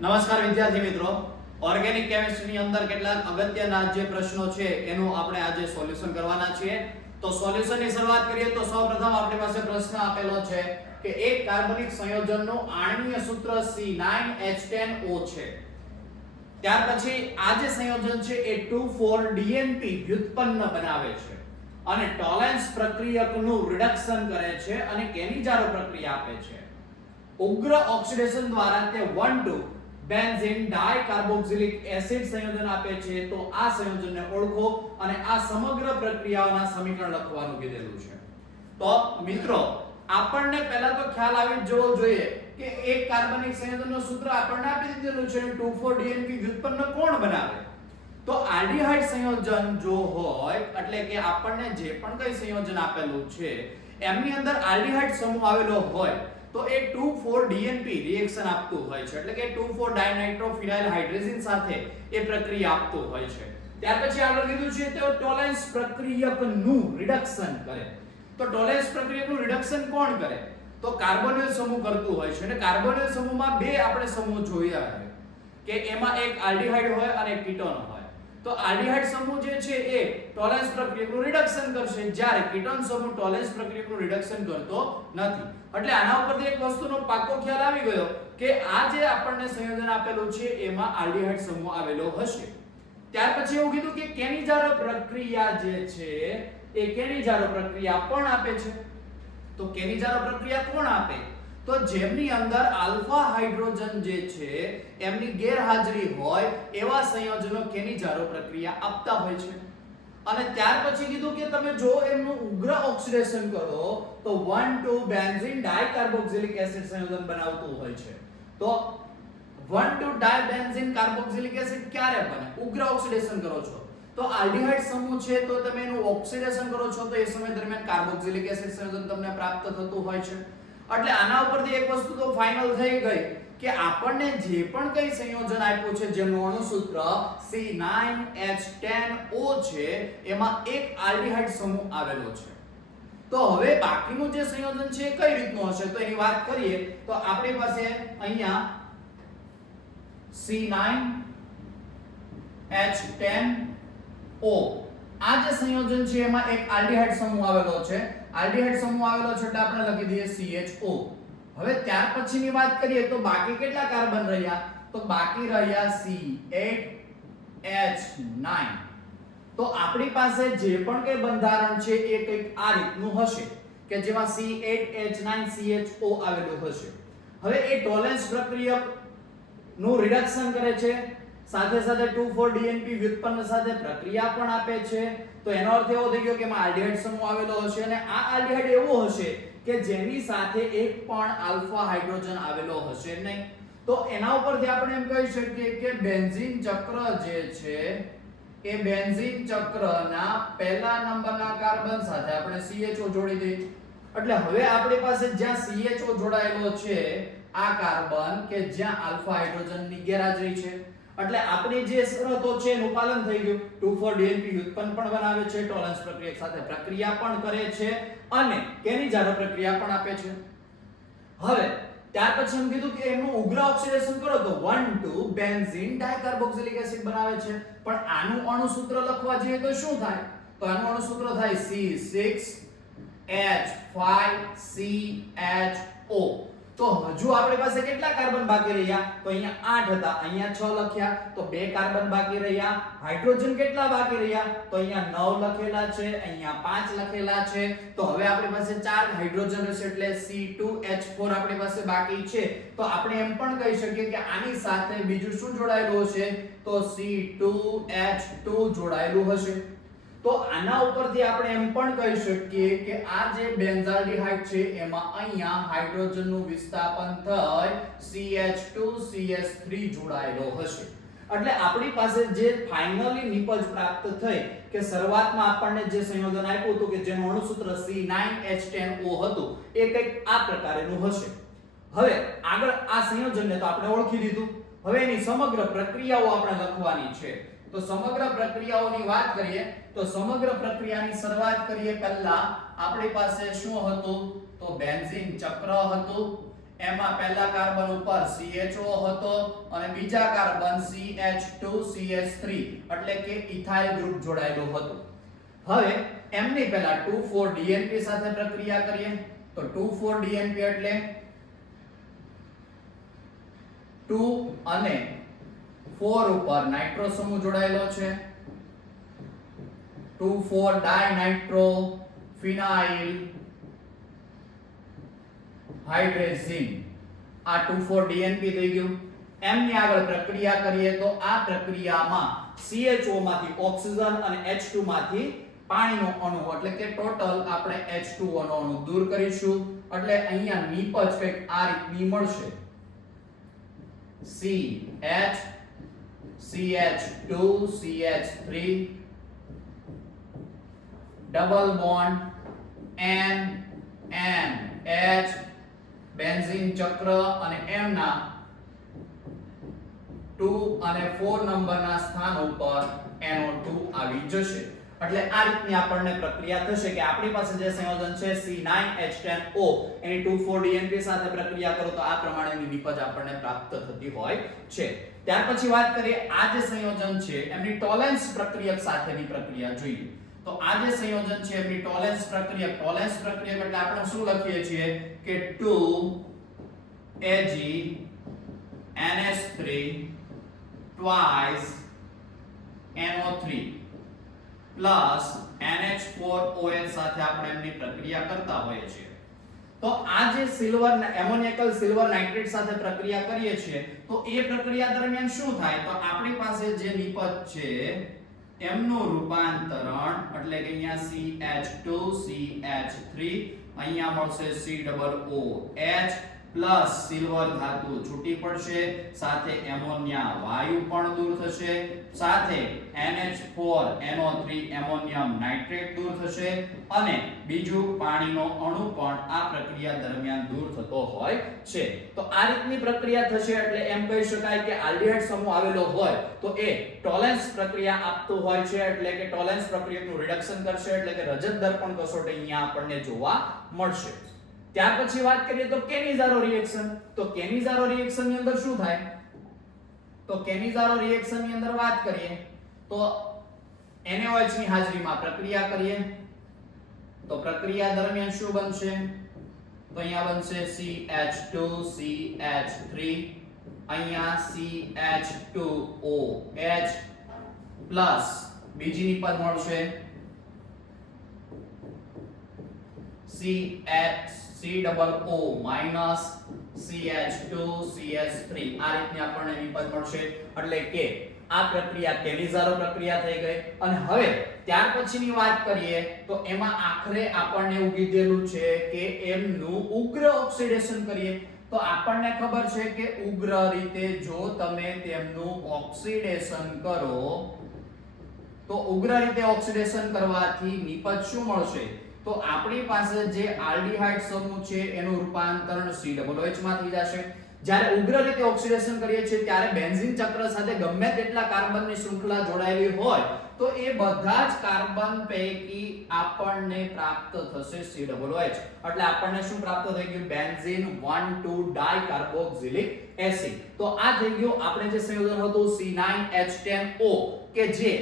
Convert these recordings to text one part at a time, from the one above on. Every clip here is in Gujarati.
નમસ્કાર વિદ્યાર્થી મિત્રો, ઓર્ગેનિક કેમિસ્ટ્રીની અંદર કેટલાક અગત્યના જે પ્રશ્નો છે એનું આપણે આજે સોલ્યુશન કરવાના છીએ. તો સોલ્યુશનની શરૂઆત કરીએ તો સૌપ્રથમ આપણી પાસે પ્રશ્ન આપેલો છે કે એક કાર્બનિક સંયોજનનું આણ્વીય સૂત્ર C9H10O છે. ત્યાર પછી આ જે સંયોજન છે એ 2,4-DNP વ્યુત્પન્ન બનાવે છે અને ટોલેન્સ પ્રક્રિયકનું રિડક્શન કરે છે અને કેનિજારો પ્રક્રિયા આપે છે. ઉગ્ર ઓક્સિડેશન દ્વારા તે 1,2 બેન્ઝીન ડાઇકાર્બોક્સિલિક એસિડ સંયોજન આપે છે. તો આ સંયોજનને ઓળખો અને આ સમગ્ર પ્રક્રિયાઓના સમીકરણ લખવાનું કીધેલું છે. તો મિત્રો આપણને પહેલા તો ખ્યાલ આવી જવો જોઈએ કે એક કાર્બનિક સંયોજનનું સૂત્ર આપણને આપી દીધેલું છે. 2,4-DNP વ્યુત્પન્ન કોણ બનાવે? તો આલ્ડીહાઇડ સંયોજન જો હોય એટલે કે આપણને જે પણ કઈ સંયોજન આપેલું છે એમની અંદર આલ્ડીહાઇડ સમૂહ આવેલો હોય તો એ 2,4-DNP રિએક્શન આપતું હોય છે, એટલે કે 2,4-ડાયનાઇટ્રોફિનાઇલ સાથે એ પ્રક્રિયા આપતું હોય છે. ત્યાર પછી આગળ કીધું છે તો ટોલેન્સ પ્રક્રિયકનું રિડક્શન કરે. તો ટોલેન્સ પ્રક્રિયકનું રિડક્શન કોણ કરે? તો કાર્બોનિલ સમૂહ કરતું હોય છે. અને કાર્બોનિલ સમૂહમાં બે આપણે સમૂહ જોયા છે કે એમાં એક આલ્ડીહાઇડ હોય અને એક કીટોન હોય. તો આલ્ડીહાઇડ સમૂહ જે છે એ ટોલેન્સ પ્રક્રિયકનું રિડક્શન કરશે, જ્યારે કીટોન સમૂહ ટોલેન્સ પ્રક્રિયકનું રિડક્શન કરતો નથી. એટલે આના ઉપરથી એક વસ્તુનો પાક્કો ખ્યાલ આવી ગયો કે આ જે આપણને સંયોજન આપેલું છે એમાં આલ્ડીહાઇડ સમૂહ આવેલો હશે. ત્યાર પછી એવું કીધું કે કેનિજારો પ્રક્રિયા જે છે એ કેનિજારો પ્રક્રિયા પણ આપે છે. તો કેનિજારો પ્રક્રિયા કોણ આપે? તો જેમની અંદર આલ્ફા હાઇડ્રોજન જે છે એમની ગેરહાજરી હોય એવા સંયોજનો કેનિજારો પ્રક્રિયા આપતા હોય છે. અને ત્યાર પછી કીધું કે તમે જો એમનું ઉગ્ર ઓક્સિડેશન કરો તો 1,2 બેન્ઝીન ડાઇકાર્બોક્સિલિક એસિડ સંયોજન બનાવતું હોય છે. તો 1,2 ડાઇબેન્ઝીન કાર્બોક્સિલિક એસિડ ક્યારે બને? ઉગ્ર ઓક્સિડેશન કરો છો તો આલ્ડીહાઇડ સમૂહ છે તો તમે એનું ઓક્સિડેશન કરો છો તો એ સમય દરમિયાન કાર્બોક્સિલિક એસિડ સંયોજન તમને પ્રાપ્ત થતું હોય છે. એટલે આના ઉપરથી એક વસ્તુ તો ફાઇનલ થઈ ગઈ કે આપણને જે પણ કઈ સંયોજન આપ્યું છે જેનું અણુસૂત્ર C9H10O છે એમાં એક આલ્ડીહાઇડ સમૂહ આવેલો છે. તો હવે બાકીનું જે સંયોજન છે એ કઈ રીતનું હશે? તો એની વાત કરીએ તો આપણી પાસે અહીંયા C9H10O આ જે સંયોજન છે એમાં એક આલ્ડીહાઇડ સમૂહ આવેલો છે. આલ્ડીહાઇડ સમૂહ આવેલો છે એટલે આપણે લખી દઈએ CHO. હવે ત્યાર પછીની વાત કરીએ તો બાકી કેટલા કાર્બન રહ્યા? તો બાકી રહ્યા C8H9. તો આપણી પાસે જે પણ કઈ બંધારણ છે એ કંઈક આ રીતનું હશે કે જેમાં C8H9CHO આવેલું હશે. હવે એ ટોલેન્સ પ્રક્રિયક નું રિડક્શન કરે છે, સાથે સાથે 2,4-DNP વ્યુત્પન્ન સાથે પ્રક્રિયા પણ આપે છે. તો એનો અર્થ એવો થઈ ગયો કે એમાં આલ્ડીહાઇડ સમૂહ આવેલો હશે અને આ આલ્ડીહાઇડ એવો હશે કે જેની સાથે એક પણ આલ્ફા હાઇડ્રોજન આવેલો હશે નહીં. તો એના ઉપરથી આપણે એમ કહી શકીએ કે બેન્ઝીન ચક્ર જે છે એ બેન્ઝીન ચક્રના પહેલા નંબરના કાર્બન સાથે આપણે CHO જોડી દઈએ. એટલે હવે આપણી પાસે જ્યાં CHO જોડાયેલો છે આ કાર્બન કે જ્યાં આલ્ફા હાઇડ્રોજનની ગેરહાજરી છે, એટલે આપણી જે શરતો છે એનું પાલન થઈ ગયું. 2,4-DNP વ્યુત્પન્ન પણ બનાવે છે, ટોલેન્સ પ્રક્રિયક સાથે પ્રક્રિયા પણ કરે છે અને કેનિજારો પ્રક્રિયા પણ આપે છે. હવે ત્યાર પછી એમ કીધું કે એનું ઉગ્ર ઓક્સિડેશન કરો તો 1,2 બેન્ઝીન ડાઇકાર્બોક્સિલિક એસિડ બનાવે છે. પણ આનું અણુસૂત્ર લખવા જઈએ તો શું થાય? તો આનું અણુસૂત્ર થાય C6H5CHO. તો હજુ આપણી પાસે કેટલા કાર્બન બાકી રહ્યા? તો અહીંયા 8 હતા, અહીંયા 6 લખ્યા તો 2 કાર્બન બાકી રહ્યા. હાઇડ્રોજન કેટલા બાકી રહ્યા? તો અહીંયા 9 લખેલા છે, અહીંયા 5 લખેલા છે. તો હવે આપણી પાસે 4 હાઇડ્રોજન હશે એટલે C2H4 આપણી પાસે બાકી છે. તો આપણે એમ પણ કહી શકીએ કે આની સાથે બીજું શું જોડાયેલું હશે? તો C2H2 જોડાયેલું હશે. તો આના ઉપરથી આપણે એમ પણ કહી શકીએ કે આ જે બેન્ઝાલ્ડીહાઇડ છે એમાં અહીંયા હાઇડ્રોજનનું વિસ્થાપન થઈ CH2CH3 જોડાયેલો હશે. એટલે આપણી પાસે જે ફાઇનલી નિપજ પ્રાપ્ત થઈ કે શરૂઆતમાં આપણને જે સંયોજન આપ્યું હતું કે જેનું અણુસૂત્ર C9H10O હતું એ કંઈક આ પ્રકારેનું હશે. હવે આગળ આ સંયોજનને તો આપણે ઓળખી દીધું. હવે એની સમગ્ર પ્રક્રિયાઓ આપણે લખવાની છે. તો સમગ્ર પ્રક્રિયાઓની વાત કરીએ તો સમગ્ર પ્રક્રિયાની શરૂઆત કરીએ પહેલા આપણી પાસે શું હતું? તો બેન્ઝીન ચક્ર હતું. એમાં પહેલા કાર્બન ઉપર CHO હતો અને બીજા કાર્બન CH2CH3 એટલે કે ઇથાઇલ ગ્રુપ જોડાયેલું હતું. હવે એમની પહેલા 2,4-DNP સાથે પ્રક્રિયા કરીએ તો 2,4-DNP એટલે 2 અને 4 ઉપર નાઇટ્રો સમૂહ જોડાયેલો છે. 2,4-ડાયનાઇટ્રો ફિનાઇલ હાઇડ્રેઝિન આ 2,4-DNP થઈ ગયું. એમની આગળ પ્રક્રિયા કરીએ તો આ પ્રક્રિયામાં CHO માંથી ઓક્સિજન અને H2 માંથી પાણીનો અણુ એટલે કે ટોટલ આપણે H2O નો અણુ દૂર કરીશું એટલે અહીંયા નીપજ કંઈક આ રીતની મળશે. CH CH2 CH3 double bond N N H benzene ચક્ર અને M ના 2 અને 4 નંબરના સ્થાન ઉપર NO2 આવી જશે. એટલે આ રીતની આપણને પ્રક્રિયા થશે કે આપણી પાસે જે સંયોજન છે C9H10O એની 2,4-DNP સાથે પ્રક્રિયા કરો તો આ પ્રમાણેની નિપજ આપણને પ્રાપ્ત થતી હોય છે. ત્યાર પછી વાત કરીએ આ જે સંયોજન છે એમની ટોલેન્સ પ્રક્રિયક સાથેની પ્રક્રિયા જોઈએ. તો આ જે સંયોજન છે એમની ટોલેન્સ પ્રક્રિયક એટલે આપણે શું લખીએ છીએ કે 2Ag NH3 twice NO3 plus NH4OH સાથે આપણે એમની પ્રક્રિયા કરતા હોઈએ છીએ. તો આ જે સિલ્વર એમોનિયકલ સિલ્વર નાઇટ્રેટ સાથે પ્રક્રિયા કરીએ છીએ તો એ પ્રક્રિયા દરમિયાન શું થાય તો આપણી પાસે જે નિપજ છે એમનું રૂપાંતરણ એટલે કે અહીંયા CH2CH3 અહીંયા મળશે COOH પ્લસ સિલ્વર ધાતુ છૂટી પડશે સાથે એમોનિયા વાયુ પણ દૂર થશે સાથે NH4NO3 એમોનિયમ નાઇટ્રેટ દૂર થશે અને બીજું પાણીનો અણુ પણ આ પ્રક્રિયા દરમિયાન દૂર થતો હોય છે. તો આ રીતની પ્રક્રિયા થશે એટલે એમ કહી શકાય કે આલ્ડીહાઇડ સમૂહ આવેલો હોય તો એ ટોલેન્સ પ્રક્રિયા આપતું હોય છે એટલે કે ટોલેન્સ પ્રક્રિયકનું રિડક્શન કરશે એટલે કે રજત દર્પણ કસોટી અહીંયા આપણને જોવા મળશે. ત્યાર પછી વાત કરીએ તો કેનિઝારો રિએક્શન. તો કેનિઝારો રિએક્શન ની અંદર શું થાય તો કેનિઝારો રિએક્શન ની અંદર વાત કરીએ તો NaOH ની હાજરીમાં પ્રક્રિયા કરીએ તો પ્રક્રિયા દરમિયાન શું બનશે તો અહીંયા બનશે CH2CH3 અહીંયા CH2OH પ્લસ બીજી નિપજ મળશે COO માઈનસ CH2CH3 આ રીતની આપણને નિપજ મળશે એટલે કે આ પ્રક્રિયા કેનિઝારો પ્રક્રિયા થઈ ગઈ. અને હવે ત્યાર પછીની વાત કરીએ તો એમાં આખરે આપણને એવું કીધેલું છે કે એમનું ઉગ્ર ઓક્સિડેશન કરીએ તો આપણને ખબર છે કે ઉગ્ર રીતે જો તમે તેમનું ઓક્સિડેશન કરો તો ઉગ્ર રીતે ઓક્સિડેશન કરવાથી નિપજ શું મળશે તો આપણી પાસે જે આલ્ડીહાઇડ સમૂહ છે એનું રૂપાંતરણ COOH માં થઈ જશે. જ્યારે ઉગ્ર રીતે ઓક્સિડેશન કરીએ છીએ ત્યારે બેન્ઝીન ચક્ર સાથે ગમે તેટલા કાર્બનની શૃંખલા જોડાયેલી હોય તો એ બધા જ કાર્બન પૈકી આપણને પ્રાપ્ત થશે COOH એટલે આપણને શું પ્રાપ્ત થઈ ગયું બેન્ઝીન 1,2-ડાઇકાર્બોક્સિલિક એસિડ. તો આ થઈ ગયું આપણે જે સંયોજન હતું C9H10O કે જે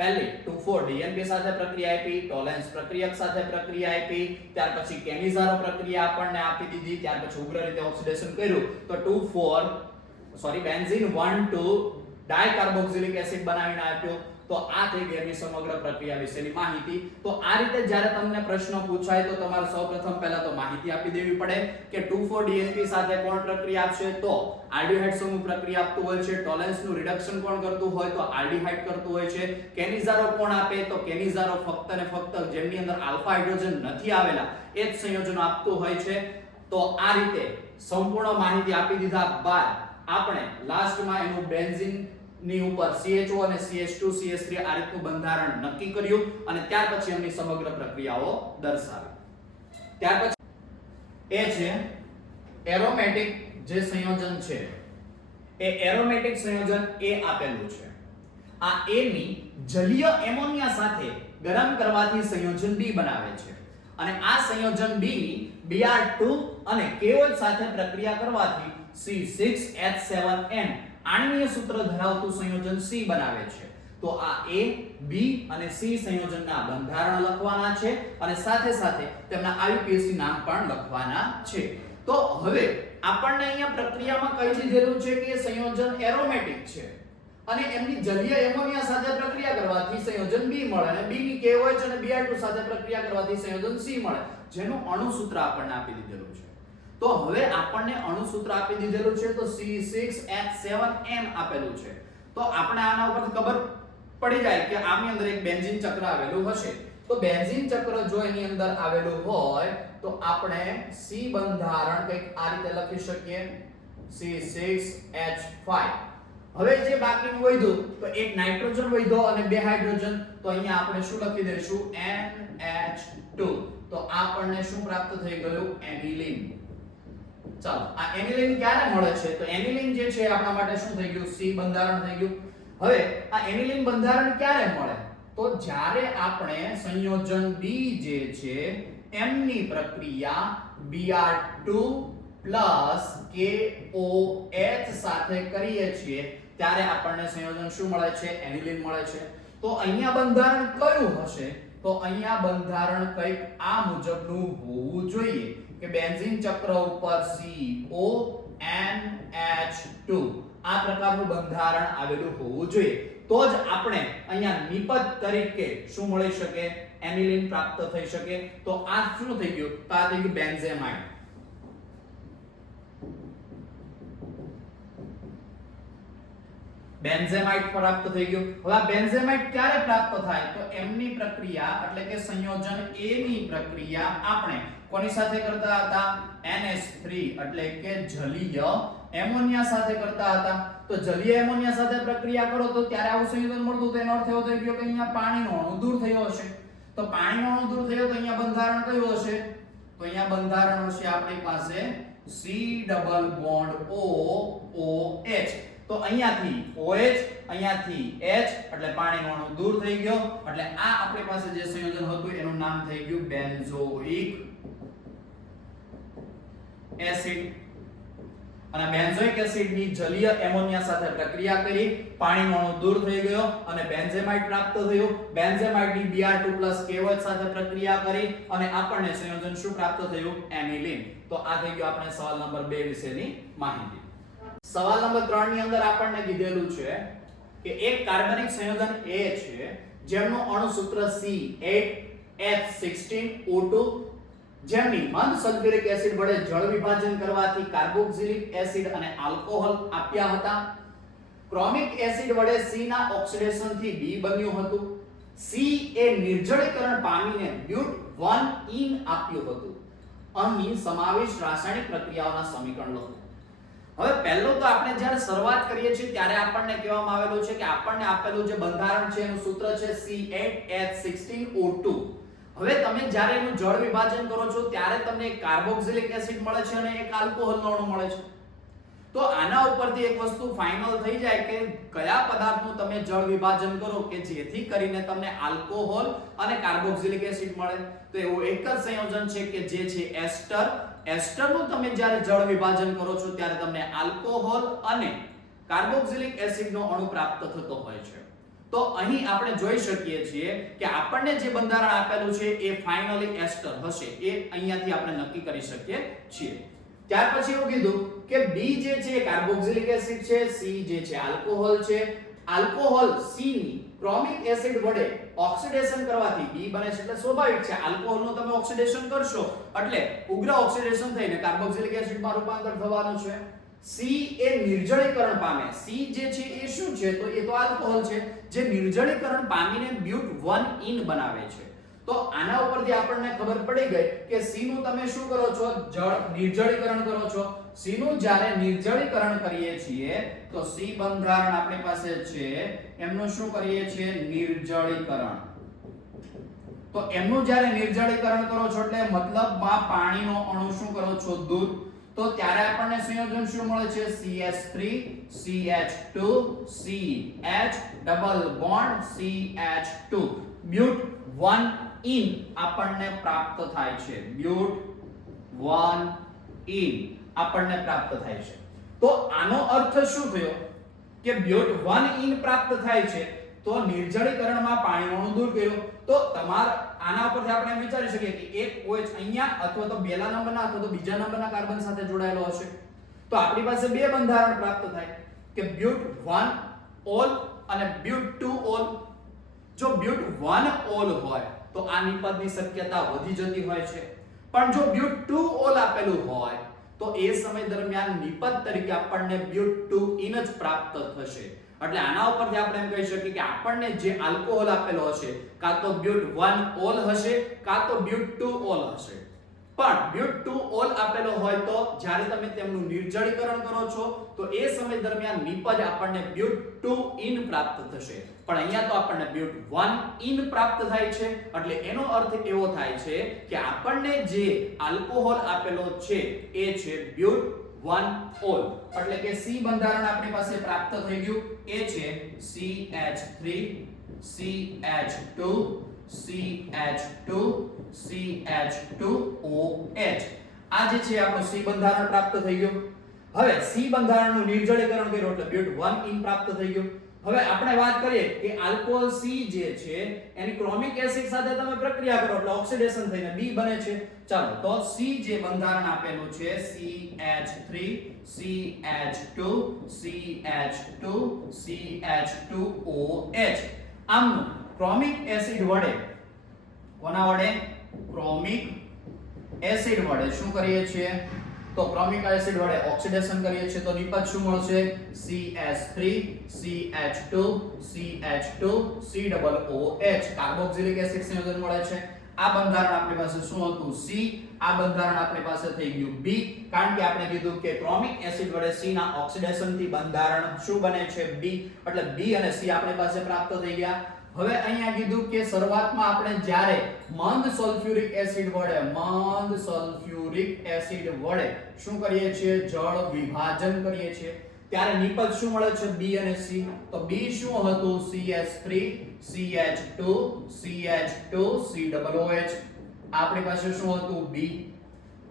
પહેલી 2,4-DNP સાથે પ્રક્રિયા આપી ટોલેન્સ પ્રક્રિયક સાથે પ્રક્રિયા આપી ત્યાર પછી કેનિઝારો પ્રક્રિયા આપણને આપી દીધી ત્યાર પછી ઉગ્ર રીતે ઓક્સિડેશન કર્યું તો બેન્ઝીન 1,2-ડાઇકાર્બોક્સિલિક એસિડ બનાવીને આપ્યો. તો આ થઈ ગઈ એની સમગ્ર પ્રક્રિયા વિશેની માહિતી. તો આ રીતે જ્યારે તમને પ્રશ્ન પૂછાય તો તમારે સૌપ્રથમ પહેલા તો માહિતી આપી દેવી પડે કે 2,4-DNP સાથે કોણ પ્રક્રિયા આપશે તો આલ્ડીહાઇડ સમૂહ પ્રક્રિયા આપતું હોય છે. ટોલેન્સનું રિડક્શન કોણ કરતું હોય તો આલ્ડીહાઇડ કરતું હોય છે. કેનિઝારો કોણ આપે તો કેનિઝારો ફક્ત ને ફક્ત જેમની અંદર આલ્ફા હાઇડ્રોજન નથી આવેલા એ જ સંયોજનો આપતું હોય છે. તો આ રીતે સંપૂર્ણ માહિતી આપી દીધા બાદ આપણે લાસ્ટમાં એનું બેન્ઝીન ની ઉપર CHO અને CH2CH3 આ રીતનું બંધારણ નક્કી કર્યું અને ત્યાર પછી એમની સમગ્ર પ્રક્રિયાઓ દર્શાવી. ત્યાર પછી એ છે એરોમેટિક જે સંયોજન છે એ એરોમેટિક સંયોજન એ આપેલું છે. આ A ની જલીય એમોનિયા સાથે ગરમ કરવાથી સંયોજન B બનાવે છે અને આ સંયોજન B ની Br2 અને KOH સાથે પ્રક્રિયા કરવાથી C6H7N આણ્વીય સૂત્ર ધરાવતું સંયોજન C બનાવે છે. તો આ A, B અને C સંયોજનના બંધારણ લખવાના છે અને સાથે સાથે તેમના IUPAC નામ પણ લખવાના છે. તો હવે આપણને અહીંયા પ્રક્રિયામાં કહી દીધેલું છે કે સંયોજન એરોમેટિક છે અને એમની જલીય એમોનિયા સાથે પ્રક્રિયા કરવાથી સંયોજન B મળે અને B ની KOH અને Br2 સાથે પ્રક્રિયા કરવાથી સંયોજન C મળે, જેનું અણુ સૂત્ર આપણને આપી દીધેલું છે. તો હવે આપણને અણુ સૂત્ર આપી દીધેલું છે તો C6H7N આપેલું છે. તો આપણે આના ઉપરથી ખબર પડી જાય કે આની અંદર એક બેન્ઝીન ચક્ર આવેલું હશે. તો બેન્ઝીન ચક્ર જો એની અંદર આવેલું હોય તો આપણે C બંધારણ કંઈક આ રીતે લખી શકીએ C6H5. હવે જે બાકીનું વધ્યું તો એક નાઇટ્રોજન વધ્યો અને બે હાઇડ્રોજન, તો અહીંયા આપણે શું લખી દઈશું NH2. તો આપણને શું પ્રાપ્ત થઈ ગયું એનિલિન. ચાલો આ એનિલિન ક્યારે મળે છે તો એનિલિન જે છે આપણા માટે શું થઈ ગયું C બંધારણ થઈ ગયું. હવે આ એનિલિન બંધારણ ક્યારે મળે તો જ્યારે આપણે સંયોજન B જે છે એમની પ્રક્રિયા Br2 KOH સાથે કરીએ છીએ ત્યારે આપણને સંયોજન શું મળે છે એનિલિન મળે છે. તો અહીંયા બંધારણ કયું હશે તો અહીંયા બંધારણ કંઈક આ મુજબનું હોવું જોઈએ કે બેન્ઝીન ચક્ર ઉપર CONH2 આ પ્રકારનું બંધારણ આવેલું હોવું જોઈએ. તો જ આપણે અહીંયા નિપજ તરીકે શું મળી શકે એનિલિન પ્રાપ્ત થઈ શકે. તો આ શું થઈ ગયું તો આ થઈ ગયું બેન્ઝેમાઇડ. બેન્ઝેમાઇડ પ્રાપ્ત થઈ ગયું. હવે આ બેન્ઝેમાઇડ ક્યારે પ્રાપ્ત થાય તો એમની પ્રક્રિયા એટલે કે સંયોજન A ની પ્રક્રિયા આપણે કોની સાથે કરતા હતા NH3 એટલે કે જલીય એમોનિયા સાથે કરતા હતા. તો જલીય એમોનિયા સાથે પ્રક્રિયા કરો તો ત્યારે આવું સંયોજન મળતું, તેનો અર્થ એવો થઈ ગયો કે અહીંયા પાણીનો અણુ દૂર થયો હશે. તો પાણીનો અણુ દૂર થયો તો અહીંયા બંધારણ કયું હશે તો અહીંયા બંધારણ હશે આપણી પાસે C ડબલ બોન્ડ OOH. તો અહીંયાથી OH અહીંયાથી H એટલે પાણીનો અણુ દૂર થઈ ગયો એટલે આ આપણી પાસે જે સંયોજન હતું એનું નામ થઈ ગયું બેન્ઝોઇક એસિડ. અને બેન્ઝોઇક એસિડની જલીય એમોનિયા સાથે પ્રક્રિયા કરી પાણીનો અણુ દૂર થઈ ગયો અને બેન્ઝેમાઇડ પ્રાપ્ત થયું. બેન્ઝેમાઇડની Br2 KOH સાથે પ્રક્રિયા કરી અને આપણને સંયોજન શું પ્રાપ્ત થયું એનિલિન. તો આ થઈ ગયો આપણે સવાલ નંબર 2 વિશેની માહિતી. સવાલ નંબર 3 ની અંદર આપણને કીધેલું છે કે એક કાર્બનિક સંયોજન A છે જેમનું અણુ સૂત્ર C8H16O2 જેમની મંદ સલ્ફ્યુરિક એસિડ વડે જળ વિભાજન કરવાથી કાર્બોક્સિલિક એસિડ અને આલ્કોહોલ આપ્યા હતા. ક્રોમિક એસિડ વડે C ના ઓક્સિડેશન થી B બન્યું હતું. C એ નિર્જળીકરણ પામીને but1ene આપ્યું હતું. અહીં સમાવિષ્ટ રાસાયણિક પ્રક્રિયાઓના સમીકરણ લખો. હવે પહેલું તો આપણે જ્યારે શરૂઆત કરીએ છીએ ત્યારે આપણને કહેવામાં આવેલું છે કે આપણને આપેલું જે બંધારણ છે એનું સૂત્ર છે C8H16O2. હવે તમે જ્યારે એનું જળ વિભાજન કરો છો ત્યારે તમને એક કાર્બોક્સિલિક એસિડ મળે છે અને એક આલ્કોહોલનો અણુ મળે છે. તો આના ઉપરથી એક વસ્તુ ફાઇનલ થઈ જાય કે કયા પદાર્થનું તમે જળ વિભાજન કરો કે જેથી કરીને તમને આલ્કોહોલ અને કાર્બોક્સિલિક એસિડ મળે. તો એવું એક જ સંયોજન છે કે જે છે એસ્ટર. એસ્ટરનું તમે જ્યારે જળ વિભાજન કરો છો ત્યારે તમને આલ્કોહોલ અને કાર્બોક્સિલિક એસિડનો અણુ પ્રાપ્ત થતો હોય છે. તો અહીં આપણે જોઈ શકીએ છીએ કે આપણને જે બંધારણ આપેલું છે એ ફાઇનલી એસ્ટર હશે. એ અહીંયાથી આપણે નક્કી કરી શકીએ છીએ. ત્યાર પછી એવું કીધું કે B જે છે કાર્બોક્સિલિક એસિડ છે, C જે છે આલ્કોહોલ છે. આલ્કોહોલ C ની ક્રોમિક એસિડ વડે ઓક્સિડેશન કરવાથી B બને છે એટલે સ્વાભાવિક છે આલ્કોહોલનું તમે ઓક્સિડેશન કરશો એટલે ઉગ્ર ઓક્સિડેશન થઈને કાર્બોક્સિલિક એસિડમાં રૂપાંતર થવાનું છે. C એ નિર્જળીકરણ પામે. C જે છે એ શું છે તો એ તો આલ્કોહોલ છે જે નિર્જળીકરણ પામીને but1ene બનાવે છે. તો આના ઉપરથી આપણને ખબર પડી ગઈ કે C નું તમે શું કરો છો નિર્જળીકરણ કરો છો. C નું જ્યારે નિર્જળીકરણ કરીએ છીએ તો C બંધારણ આપણી પાસે છે એમનું શું કરીએ છીએ નિર્જળીકરણ. તો એમનું જ્યારે નિર્જળીકરણ કરો છો એટલે મતલબમાં પાણીનો અણુ શું કરો છો દૂર. તો ત્યારે આપણને સંયોજન શું મળે છે CH3 CH2 CH double bond CH2 but1ene આપણને પ્રાપ્ત થાય છે. but1ene 1 in આપણને પ્રાપ્ત થાય છે. તો આનો અર્થ શું થયો કે બ્યુટ 1 in પ્રાપ્ત થાય છે તો નિર્જળીકરણમાં પાણીનો અણુ દૂર કર્યો. તો આના ઉપરથી આપણે એમ વિચારી શકીએ કે એક OH અહીંયા અથવા તો પહેલા નંબરના અથવા તો બીજા નંબરના કાર્બન સાથે જોડાયેલો હશે. તો આપણી પાસે બે બંધારણ પ્રાપ્ત થાય કે બ્યુટ 1 ઓલ અને બ્યુટ 2 ઓલ. જો બ્યુટ 1 ઓલ હોય તો આ નિપજની શક્યતા વધી જતી હોય છે, પણ જો બ્યુટ 2 ઓલ આપેલું હોય તો એ સમય દરમિયાન નિપજ તરીકે આપણને બ્યુટ 2 ઇન જ પ્રાપ્ત થશે. એટલે આના ઉપરથી આપણે એમ કહી શકીએ કે આપણને જે આલ્કોહોલ આપેલો હશે કાં તો બ્યુટ 1 ઓલ હશે કાં તો બ્યુટ 2 ઓલ હશે. પણ બ્યુટ 2 ઓલ આપેલો હોય તો જ્યારે તમે તેમનું નિર્જળીકરણ કરો છો તો એ સમય દરમિયાન નિપજ આપણને બ્યુટ 2 ઇન પ્રાપ્ત થશે. પણ અહીંયા તો આપણને બ્યુટ 1 ઇન પ્રાપ્ત થાય છે. એટલે એનો અર્થ એવો થાય છે કે આપણને જે આલ્કોહોલ આપેલો છે એ છે બ્યુટ 1 ઓલ. એટલે કે C બંધારણ આપણી પાસે પ્રાપ્ત થઈ ગયું. એ છે CH3 CH2 CH2 CH2OH. આ જે છે આપણું C બંધારણ પ્રાપ્ત થઈ ગયું. હવે C બંધારણનું નિર્જળીકરણ કર્યું એટલે બ્યુટ 1 ઇન પ્રાપ્ત થઈ ગયું. હવે આપણે વાત કરીએ કે આલ્કોહોલ C જે છે એની ક્રોમિક એસિડ સાથે તમે પ્રક્રિયા કરો એટલે ઓક્સિડેશન થઈને B બને છે. ચાલો તો C જે બંધારણ આપેલું છે CH3 CH2 CH2 CH2OH. આમનું ક્રોમિક એસિડ વડે કોના વડે ક્રોમિક એસિડ વડે શું કરીએ છીએ તો ક્રોમિક એસિડ વડે ઓક્સિડેશન કરીએ છીએ તો નિપજ શું મળશે CH3 CH2 CH2 COOH. Carboxylic acid સંયોજન મળે છે. આ બંધારણ આપણી પાસે શું હતું C. આ બંધારણ આપણી પાસે થઈ ગયું B, કારણ કે આપણે કીધું કે ક્રોમિક એસિડ વડે C ના ઓક્સિડેશન થી બંધારણ શું બને છે B. એટલે B અને C આપણી પાસે પ્રાપ્ત થઈ ગયા. હવે અહીંયા કીધું કે શરૂઆતમાં આપણે જ્યારે મંદ સલ્ફ્યુરિક એસિડ વડે શું કરીએ છીએ જળ વિભાજન કરીએ છીએ ત્યારે નિપજ શું મળે છે B અને C. તો B શું હતું CH3 CH2 CH2 COOH. આપણી પાસે શું હતું B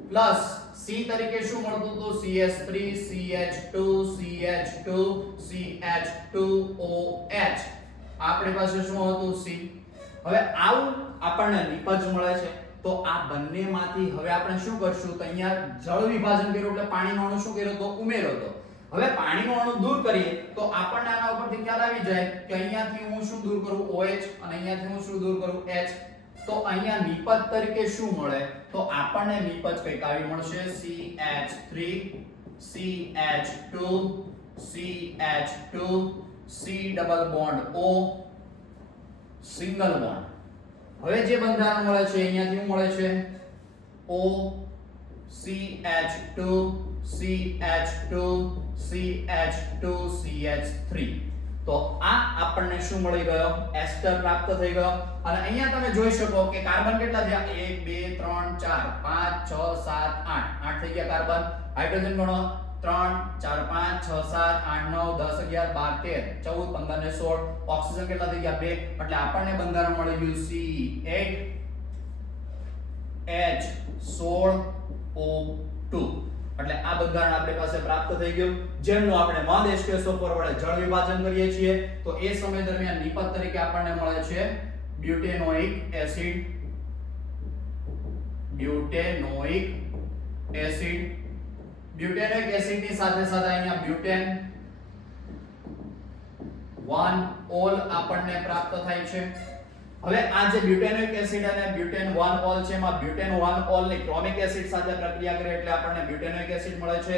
પ્લસ C તરીકે શું મળતું હતું CH3 CH2 CH2 CH2OH. આપણી પાસે શું હતું C. હવે આવું આપણને નિપજ મળે છે. તો આ બંનેમાંથી હવે આપણે શું કરશું તો અહીંયા જળ વિભાજન કર્યું એટલે પાણીનો અણુ શું કર્યો તો ઉમેર્યો તો. હવે પાણીનો અણુ દૂર કરીએ તો આપણને આના ઉપરથી ખ્યાલ આવી જાય કે અહીંયાથી હું શું દૂર કરું OH અને અહીંયાથી હું શું દૂર કરું H. તો અહીંયા નિપજ તરીકે શું મળે તો આપણને નિપજ કંઈક આવી મળશે CH3 CH2 CH2 C double bond O single bond. હવે જે બંધારણ મળે છે અહીંયાથી શું મળે છે O CH2 CH2 CH2 CH3. તો આ આપણને શું મળી ગયો એસ્ટર પ્રાપ્ત થઈ ગયો. અને અહીંયા તમે જોઈ શકો કે કાર્બન કેટલા થયા 1 2 3 4 5 6 7 8 8 થઈ ગયા કાર્બન. હાઇડ્રોજન ગણો 3 4 5 6 7 8 9 10 11 12 13 14 15 ને 16. ઓક્સિજન કેટલા થઈ ગયા 2. એટલે આપણને બંધારણ મળી ગયું C8H16O2. એટલે આ બંધારણ આપણી પાસે પ્રાપ્ત થઈ ગયું જેમનું આપણે મંદ H2SO4 વડે જળ વિભાજન કરીએ છીએ તો એ સમય દરમિયાન નિપજ તરીકે આપણને મળે છે બ્યુટેનોઇક એસિડ. બ્યુટેનોઇક એસિડ ની સાથે સાથે અહીંયા બ્યુટેન 1 ઓલ આપણને પ્રાપ્ત થાય છે. હવે આ જે બ્યુટેનોઇક એસિડ અને બ્યુટેન 1 ઓલ છે એમાં બ્યુટેન 1 ઓલ ની ક્રોમિક એસિડ સાથે પ્રક્રિયા કરીએ એટલે આપણને બ્યુટેનોઇક એસિડ મળે છે.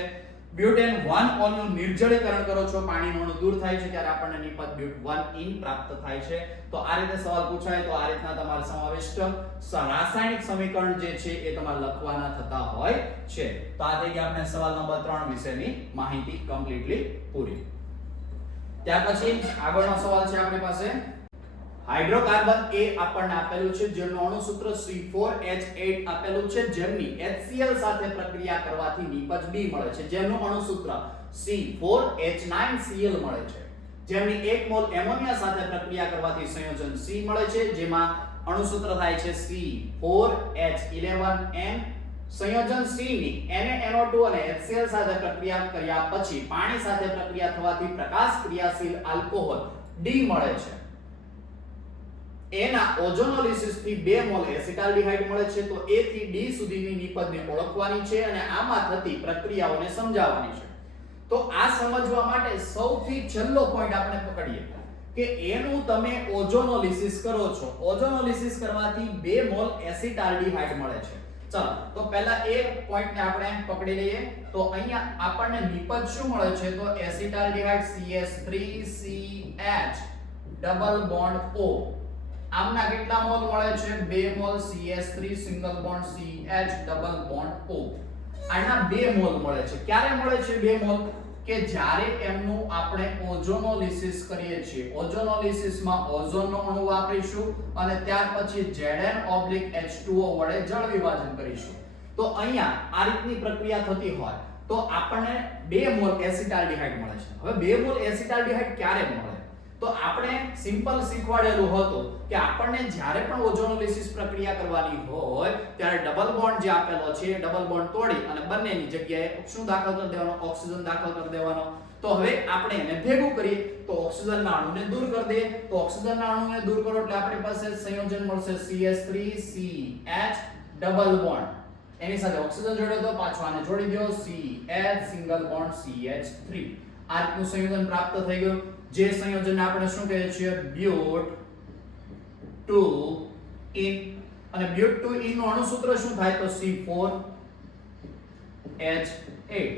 બ્યુટેન 1 ઓલ નું નિર્જળીકરણ કરો છો પાણીનો અણુ દૂર થાય છે ત્યારે આપણને નિપજ બ્યુટ 1 ઇન પ્રાપ્ત થાય છે. તો આ રીતે સવાલ પૂછાય તો આ રીતના તમારે સમાવિષ્ટ રાસાયણિક સમીકરણ જે છે એ તમારે લખવાના થતા હોય છે. તો આ થઈ ગયા આપણે સવાલ નંબર 3 વિશેની માહિતી કમ્પ્લીટલી પૂરી. ત્યાર પછી આગળનો સવાલ છે આપણી પાસે હાઇડ્રોકાર્બન A આપણને આપેલું છે જેનું અણુ સૂત્ર C4H8 આપેલું છે જેમની HCl સાથે પ્રક્રિયા કરવાથી નિપજ B મળે છે જેનું અણુ સૂત્ર C4H9Cl મળે છે જેમની 1 મોલ એમોનિયા સાથે પ્રક્રિયા કરવાથી સંયોજન C મળે છે જેમાં અણુ સૂત્ર થાય છે C4H11N સંયોજન C ની NaNO2 અને HCl સાથે પ્રક્રિયા કર્યા પછી પાણી સાથે પ્રક્રિયા થવાથી પ્રકાશ ક્રિયાશીલ આલ્કોહોલ D મળે છે. એના ઓઝોનોલિસિસ થી 2 મોલ એસિટાલ્ડિહાઇડ મળે છે. તો A થી D સુધીની નિપજને ઓળખવાની છે અને આમાં થતી પ્રક્રિયાઓને સમજાવવાની છે. તો આ સમજવા માટે સૌથી છેલ્લો પોઈન્ટ આપણે પકડીએ કે એનું તમે ઓઝોનોલિસિસ કરો છો. ઓઝોનોલિસિસ કરવાથી 2 મોલ એસિટાલ્ડિહાઇડ મળે છે. ચાલો તો પહેલા એ પોઈન્ટને આપણે પકડી લઈએ. તો અહીંયા આપણને નિપજ શું મળે છે? તો એસિટાલ્ડિહાઇડ CH3CH ડબલ બોન્ડ O. આમના કેટલા મોલ મળે છે? 2 mall CH3 single bond CH double bond O. આના 2 મોલ મળે છે. ક્યારે મળે છે 2 મોલ? કે જ્યારે એમનું આપણે ઓઝોનોલિસિસ કરીએ છીએ. ઓઝોનોલિસિસમાં ઓઝોનનો અણુ વાપરીશું અને ત્યાર પછી Zn/H2O વડે જળ વિભાજન કરીશું. તો અહીંયા આ રીતની પ્રક્રિયા થતી હોય તો આપણને 2 મોલ એસિટાલ્ડિહાઇડ મળે છે. હવે 2 મોલ એસિટાલ્ડિહાઇડ ક્યારે મળે? તો આપણે સિમ્પલ શીખવાડેલું હતું કે આપણને જ્યારે પણ ઓઝોનોલિસિસ પ્રક્રિયા કરવાની હોય ત્યારે ડબલ બોન્ડ જે આપેલો છે એ ડબલ બોન્ડ તોડી અને બંનેની જગ્યાએ શું દાખલ કરી દેવાનો? ઓક્સિજન દાખલ કરી દેવાનો. તો હવે આપણે એને ભેગું કરીએ તો ઓક્સિજનના અણુને દૂર કરી દઈએ. તો ઓક્સિજનના અણુને દૂર કરો એટલે આપણી પાસે સંયોજન મળશે CH3CH ડબલ બોન્ડ. એની સાથે ઓક્સિજન જોડ્યો તો પાછો આને જોડી દો CH સિંગલ બોન્ડ CH3. આ રીતનું સંયોજન પ્રાપ્ત થઈ ગયું. જે સંયોજનને આપણે શું કહીએ છીએ? બ્યુટ-2-ઈન. અને બ્યુટ-2-ઈન નું અણુસૂત્ર શું થાય? તો C4H8.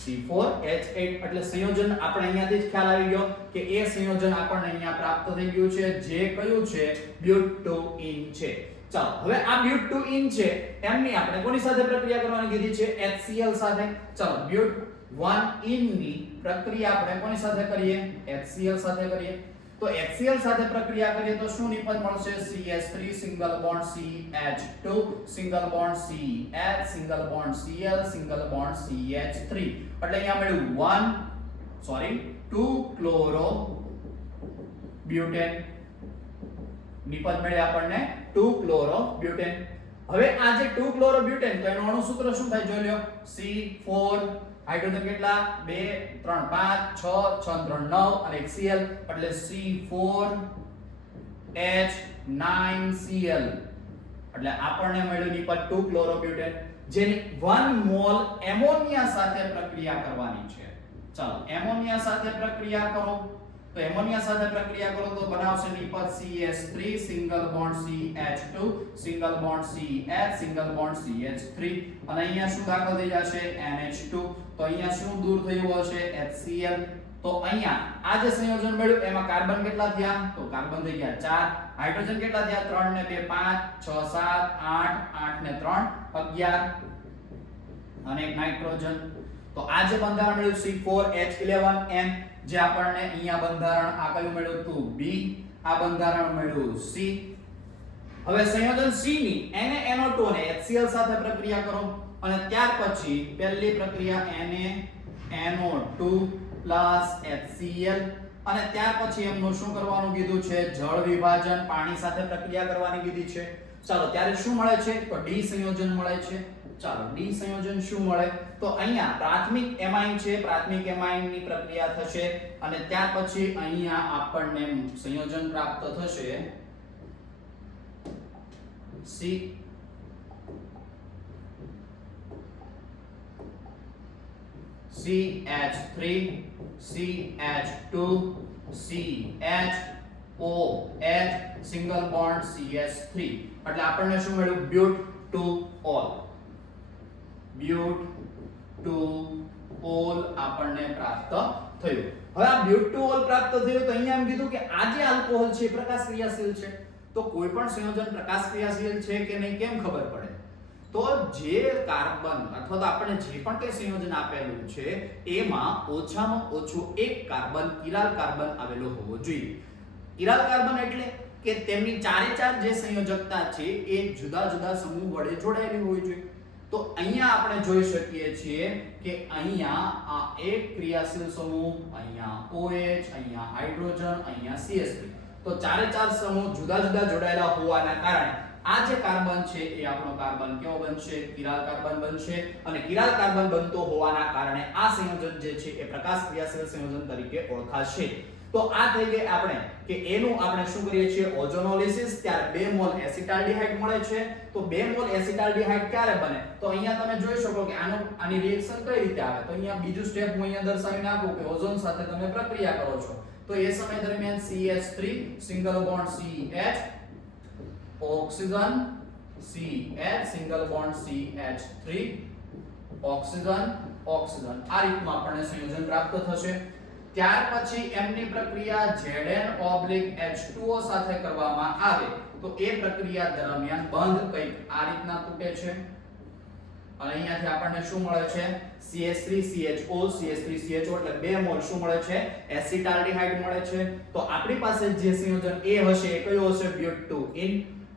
C4H8 એટલે સંયોજન આપણે અહીંયાથી જ ખ્યાલ આવી ગયો કે એ સંયોજન આપણને અહીંયા પ્રાપ્ત થઈ ગયું છે જે કયું છે? બ્યુટ-2-ઈન છે. ચાલો હવે આ બ્યુટ-2-ઈન છે એમની આપણે કોની સાથે પ્રક્રિયા કરવાની કીધી છે? HCl સાથે. ચાલો બ્યુટ-1-ઈન ની પ્રક્રિયા આપણે કોની સાથે કરીએ? HCl સાથે કરીએ. તો HCl સાથે પ્રક્રિયા કરીએ તો શું નિપજ મળશે? CH3 single bond CH2 single bond CH single bond Cl single bond CH3. એટલે અહીંયા મળ્યું 2 ક્લોરો બ્યુટેન. નિપજ મળે આપણને 2 ક્લોરો બ્યુટેન. હવે આ જે 2 ક્લોરો બ્યુટેન તો એનું અણુસૂત્ર શું થાય? જોઈ લ્યો. C4 હાઇડ્રોજન કેટલા? 2 3 5 6 6 3 9 અને એક Cl એટલે C4H9Cl. એટલે આપણને મળ્યું નિપજ 2 ક્લોરોબ્યુટેન જેની 1 મોલ એમોનિયા સાથે પ્રક્રિયા કરવાની છે. ચાલો એમોનિયા સાથે પ્રક્રિયા કરો. તો એમોનિયા સાથે પ્રક્રિયા કરો તો બનાવશે નિપજ CH3 single bond CH2 single bond CH single bond CH3 અને અહીંયા શું દાખલ થઈ જશે? NH2. તો અહીંયા શું દૂર થયું હશે? HCl. તો અહીંયા આ જે સંયોજન મળ્યું એમાં કાર્બન કેટલા થયા? તો કાર્બન થઈ ગયા 4. હાઇડ્રોજન કેટલા થયા? 3 ને 2 5 6 7 8 8 ને 3 11 અને એક નાઇટ્રોજન. તો આ જે બંધારણ મળ્યું C4H11N જે આપણને અહીંયા બંધારણ આ કયું મળ્યું હતું? B. આ બંધારણ મળ્યું C. હવે સંયોજન C ની NaNO2 અને HCl સાથે પ્રક્રિયા કરો અને ત્યાર પછી પહેલી પ્રક્રિયા NaNO2 HCl અને ત્યાર પછી એમનું શું કરવાનું કીધું છે? જળ વિભાજન પાણી સાથે પ્રક્રિયા કરવાની કીધી છે. ચાલો ત્યારે શું મળે છે? તો D સંયોજન મળે છે. ચાલો D સંયોજન શું મળે? તો અહીંયા પ્રાથમિક એમાઇન છે. પ્રાથમિક એમાઇન ની પ્રક્રિયા થશે અને ત્યાર પછી અહીંયા આપણને સંયોજન પ્રાપ્ત થશે CH3 CH2 CHOH single bond CH3 એટલે આપણને શું મળ્યું? બ્યુટ-2-ઓલ. બ્યુટ-2-ઓલ આપણને પ્રાપ્ત થયું. હવે આ બ્યુટ-2-ઓલ પ્રાપ્ત થયું તો અહીંયા એમ કીધું કે આ જે આલ્કોહોલ છે પ્રકાશ ક્રિયાશીલ છે. તો કોઈ પણ સંયોજન પ્રકાશ ક્રિયાશીલ છે કે નહીં કેમ ખબર પડે? તો જે કાર્બન અથવા તો આપણે જે પણ તે સંયોજન આપેલું છે એમાં ઓછામાં ઓછું એક કાર્બન કિરાલ કાર્બન આવેલો હોવો જોઈએ. કિરાલ કાર્બન એટલે કે તેમની ચારે ચાર જે સંયોજકતા છે એ જુદા જુદા સમૂહ વડે જોડાયેલી હોવી જોઈએ. તો અહીંયા આપણે જોઈ શકીએ છીએ કે અહીંયા આ એક ક્રિયાશીલ સમૂહ, અહીંયા OH, અહીંયા હાઇડ્રોજન, અહીંયા CH3. તો ચારે ચાર સમૂહ જુદા જુદા જોડાયેલા હોવાના કારણે આ જે કાર્બન છે એ આપણો કાર્બન કેવો બનશે? કિરાલ કાર્બન બનશે અને કિરાલ કાર્બન બનતો હોવાના કારણે આ સંયોજન જે છે એ પ્રકાશ ક્રિયાશીલ સંયોજન તરીકે ઓળખાશે. તો આ થઈ ગઈ આપણે કે એનું આપણે શું કરીએ છીએ? ઓઝોનોલિસિસ. ત્યારે 2 મોલ એસિટાલ્ડિહાઇડ મળે છે. તો 2 મોલ એસિટાલ્ડિહાઇડ ક્યારે બને? તો અહીંયા તમે જોઈ શકો કે આની રિએક્શન કઈ રીતે આવે. તો અહીંયા બીજું સ્ટેપ હું અહીંયા દર્શાવી નાખું કે ઓઝોન સાથે તમે પ્રક્રિયા કરો છો તો એ સમય દરમિયાન CH3 single bond CH oxygen CH single bond CH3 oxygen oxygen આ રીતમાં આપણને સંયોજન પ્રાપ્ત થશે. ત્યાર પછી એમની પ્રક્રિયા Zn/H2O સાથે કરવામાં આવે તો એ પ્રક્રિયા દરમિયાન બંધ કંઈક આ રીતના તૂટે છે અને અહીંયાથી આપણને શું મળે છે? CH3CHO CH3CHO એટલે 2 મોલ શું મળે છે? એસિટાલ્ડિહાઇડ મળે છે. તો આપણી પાસે જે સંયોજન એ હશે એ કયો હશે? બ્યુટુઇન.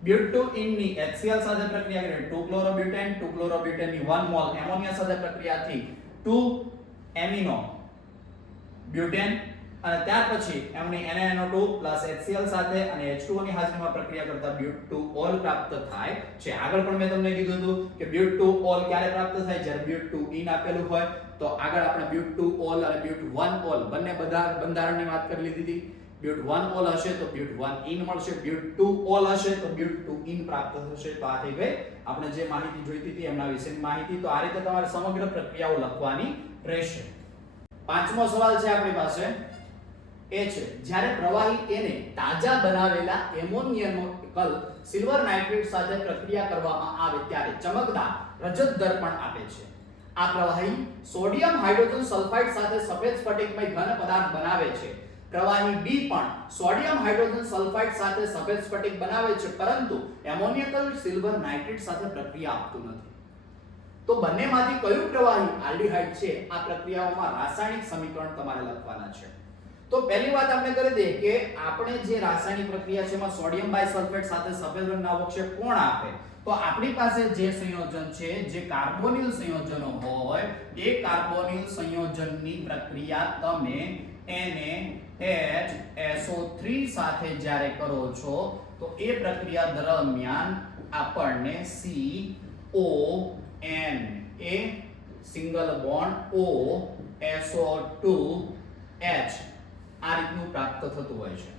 બ્યુટુઇન ની HCl સાથે પ્રક્રિયા કરીએ 2 ક્લોરોબ્યુટેન 2 ક્લોરોબ્યુટેન ની 1 મોલ એમોનિયા સાથે પ્રક્રિયાથી 2 એમિનો બ્યુટેન અને ત્યાર પછી એમની NaNO2 HCl સાથે અને H2O ની હાજરીમાં પ્રક્રિયા કરતા બ્યુટુઓલ પ્રાપ્ત થાય છે. આગળ પણ મેં તમને કીધું હતું કે બ્યુટુઓલ ક્યારે પ્રાપ્ત થાય? જ્યારે બ્યુટુઇન આપેલું હોય. તો આગળ આપણે બ્યુટુઓલ અને બ્યુટ1ઓલ બંને બંધારણની વાત કરી લીધી હતી. બ્યુટ1ઓલ હશે તો બ્યુટ1ઇન મળશે, બ્યુટ2ઓલ હશે તો બ્યુટ2ઇન પ્રાપ્ત થશે. તો આ થઈ ગઈ આપણે જે માહિતી જોઈતી હતી એમના વિશેની માહિતી. તો આ રીતે તમારે સમગ્ર પ્રક્રિયાઓ લખવાની રહેશે. પાંચમો સવાલ છે આપણી પાસે એ છે જ્યારે પ્રવાહી એને તાજા બનાવેલા એમોનિયમકલ સિલ્વર નાઇટ્રેટ સાથે પ્રક્રિયા કરવામાં આવે ત્યારે ચમકદાર રજત દર્પણ આપે છે. આ પ્રવાહી સોડિયમ હાઇડ્રોજન સલ્ફાઇડ સાથે સફેદ સ્ફટિકમય ઘન પદાર્થ બનાવે છે. પ્રવાહી B પણ સોડિયમ હાઇડ્રોજન સલ્ફાઇડ સાથે સફેદ સ્ફટિક બનાવે છે પરંતુ એમોનિયકલ સિલ્વર નાઇટ્રેટ સાથે પ્રક્રિયા આપતું નથી. તો બંનેમાંથી કયું પ્રવાહી આલ્ડીહાઇડ છે? આ પ્રક્રિયાઓમાં રાસાયણિક સમીકરણ તમારે લખવાના છે. તો પહેલી વાત આપણે કરી દઈએ કે આપણે જે રાસાયણિક પ્રક્રિયા છે એમાં સોડિયમ બાયસલ્ફેટ સાથે સફેદ રંગના અવક્ષેપ કોણ આપે? તો આપણી પાસે જે સંયોજન છે જે કાર્બોનિલ સંયોજનો હોય એ કાર્બોનિલ સંયોજનની પ્રક્રિયા તમે NaHSO3 સાથે જ્યારે કરો છો તો એ પ્રક્રિયા દરમિયાન આપણને CONA single bond O SO2 H આ રીતનું પ્રાપ્ત થતું હોય છે.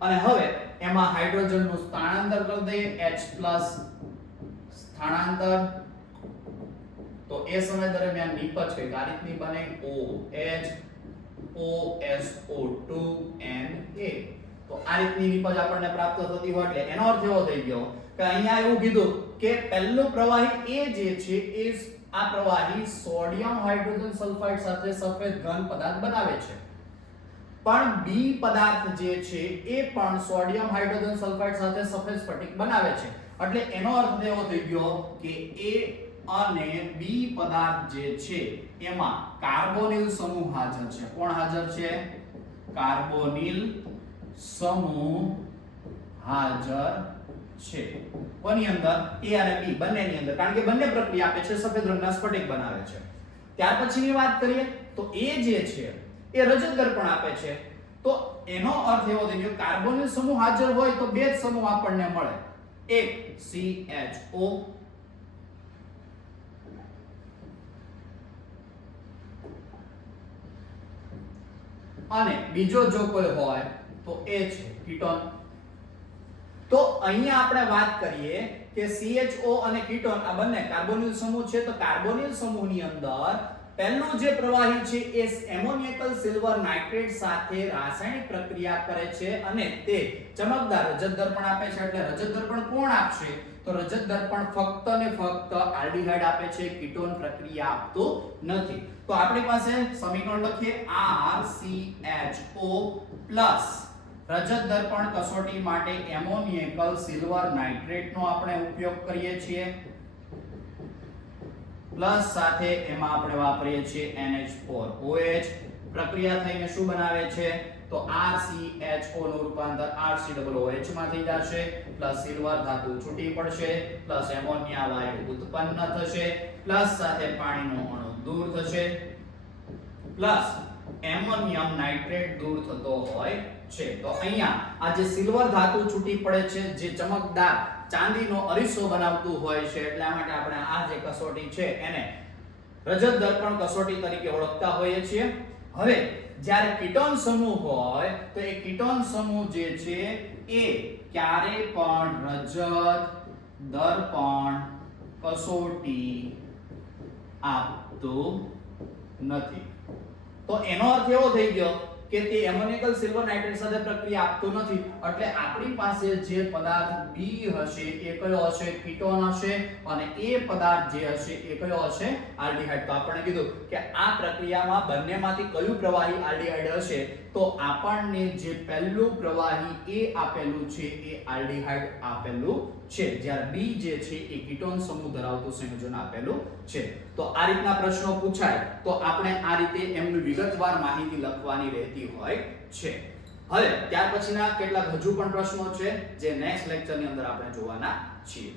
અને હવે એમાં હાઇડ્રોજનનું સ્થાનાંતર કરી દઈએ H+ સ્થાનાંતર તો એ સમય દરમિયાન નિપજ કઈક આ રીતની બને OH OSO2 Na. તો આ રીતની નિપજ આપણને પ્રાપ્ત થતી હોય એટલે એનો અર્થ એવો થઈ ગયો કે અહીંયા એવું કીધું કે પહેલું પ્રવાહી એ જે છે એ આ પ્રવાહી સોડિયમ હાઇડ્રોજન સલ્ફાઇડ સાથે સફેદ ઘન પદાર્થ બનાવે છે. પણ B પદાર્થ જે છે એ પણ સોડિયમ હાઇડ્રોજન સલ્ફાઇડ સાથે સફેદ સ્ફટિક બનાવે છે. એટલે એનો અર્થ એવો થઈ ગયો કે A અને B પદાર્થ જે છે એમાં કાર્બોનિલ સમૂહ હાજર છે. કોણ હાજર છે? કાર્બોનિલ સમૂહ હાજર છે. કોની અંદર? A અને B બંનેની અંદર. કારણ કે બંને પ્રક્રિયા આપે છે, સફેદ રંગના સ્ફટિક બનાવે છે. ત્યાર પછીની વાત કરીએ તો A જે છે એ રજત દર્પણ આપે છે. તો એનો અર્થ એવો થઈ ગયો કાર્બોનિલ સમૂહ હાજર હોય તો બે જ સમૂહ આપણને મળે. એક CHO અને બીજો જો કોઈ હોય તો એ છે કીટોન. તો અહીંયા આપણે વાત કરીએ કે CHO અને કીટોન આ બંને કાર્બોનિલ સમૂહ છે. તો કાર્બોનિલ સમૂહની અંદર પહેલું જે પ્રવાહી છે એ એમોનિયકલ સિલ્વર નાઇટ્રેટ સાથે રાસાયણિક પ્રક્રિયા કરે છે અને તે ચમકદાર રજત દર્પણ આપે છે. એટલે રજત દર્પણ કોણ આપશે? તો રજત દર્પણ ફક્ત ને ફક્ત આલ્ડીહાઇડ આપે છે, કીટોન પ્રક્રિયા આપતું નથી. તો આપણી પાસે સમીકરણ લખીએ RCHO પ્લસ રજત દર્પણ કસોટી માટે એમોનિયકલ સિલ્વર નાઇટ્રેટ નો આપણે ઉપયોગ કરીએ છીએ પ્લસ સાથે એમાં આપણે વાપરીએ છીએ NH4OH. પ્રક્રિયા થઈને શું બનાવે છે? તો RCHO નું રૂપાંતર RCOOH માં થઈ જશે પ્લસ સિલ્વર ધાતુ છૂટી પડશે પ્લસ એમોનિયા વાયુ ઉત્પન્ન થશે પ્લસ સાથે પાણીનો અણુ દૂર થશે પ્લસ એમોનિયમ નાઇટ્રેટ દૂર થતો હોય છે. તો અહીંયા આ જે સિલ્વર ધાતુ છૂટી પડે છે, જે ચમકદાર ચાંદીનો અરીસો બનાવતું હોય છે, એટલા માટે આપણે આ જે કસોટી છે એને રજત દર્પણ કસોટી તરીકે ઓળખતા હોઈએ છીએ. હવે જ્યારે કીટોન સમૂહ હોય તો એ કીટોન સમૂહ જે છે એ ક્યારે પણ રજત દર્પણ કસોટી આપતું નથી. તો એનો અર્થ એવો થઈ ગયો કે તે એમોનિકલ સિલ્વર નાઇટ્રેટ સાથે પ્રક્રિયા આપતું નથી. એટલે આપણી પાસે જે પદાર્થ B હશે એ કયો હશે? કીટોન હશે. અને એ પદાર્થ જે હશે એ કયો હશે? આલ્ડીહાઇડ. તો આપણે કીધું કે આ પ્રક્રિયામાં બંનેમાંથી કયું પ્રવાહી આલ્ડીહાઇડ હશે? તો આપણને જે પહેલું પ્રવાહી એ આપેલું છે એ આલ્ડીહાઇડ આપેલું છે, જ્યારે B જે છે એ કીટોન સમૂહ ધરાવતું સંયોજન આપેલું છે. તો આ રીતના પ્રશ્નો પૂછાય તો આપણે આ રીતે એમની વિગતવાર માહિતી લખવાની રહેતી હોય છે. હવે ત્યાર પછીના કેટલાક હજુ પણ પ્રશ્નો છે જે નેક્સ્ટ લેક્ચરની અંદર આપણે જોવાના છીએ.